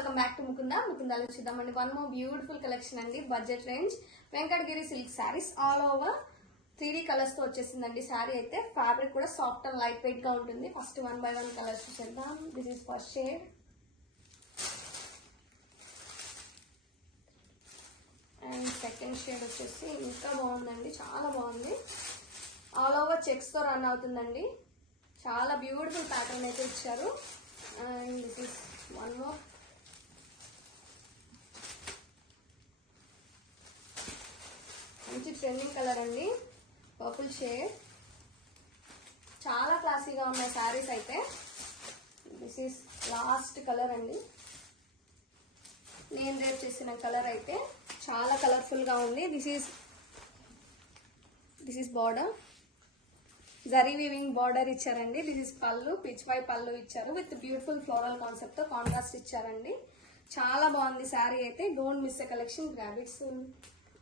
Welcome back to ముకుందాలు చూద్దామండి. One more beautiful collection అండి. Budget range Venkatagiri silk saris all over 3D colours తో వచ్చేసిందండి. శారీ అయితే ఫ్యాబ్రిక్ కూడా సాఫ్ట్ అండ్ లైట్ వెయిట్ గా ఉంటుంది. ఫస్ట్ 1 by 1 కలర్స్ చూద్దాం. This is first shade and second shade వచ్చేసి ఇంకా బాగుందండి, చాలా బాగుంది. ఆల్ ఓవర్ చెక్స్ తో రన్ అవుతుందండి. చాలా బ్యూటిఫుల్ ప్యాటర్న్ అయితే ఇచ్చారు. And this is one more. మంచి ట్రెండింగ్ కలర్ అండి, పర్పుల్ షేడ్. చాలా క్లాసీగా ఉన్నాయి శారీస్ అయితే. దిస్ ఈస్ లాస్ట్ కలర్ అండి. నేను రేపు చేసిన కలర్ అయితే చాలా కలర్ఫుల్ గా ఉంది. This is border, zari weaving border ఇచ్చారండి. దిస్ ఇస్ పళ్ళు, పిచ్ వై పళ్ళు ఇచ్చారు విత్ బ్యూటిఫుల్ ఫ్లోరల్ కాన్సెప్ట్ తో కాంట్రాస్ట్ ఇచ్చారండి. చాలా బాగుంది శారీ అయితే. Don't miss a collection, grab it soon.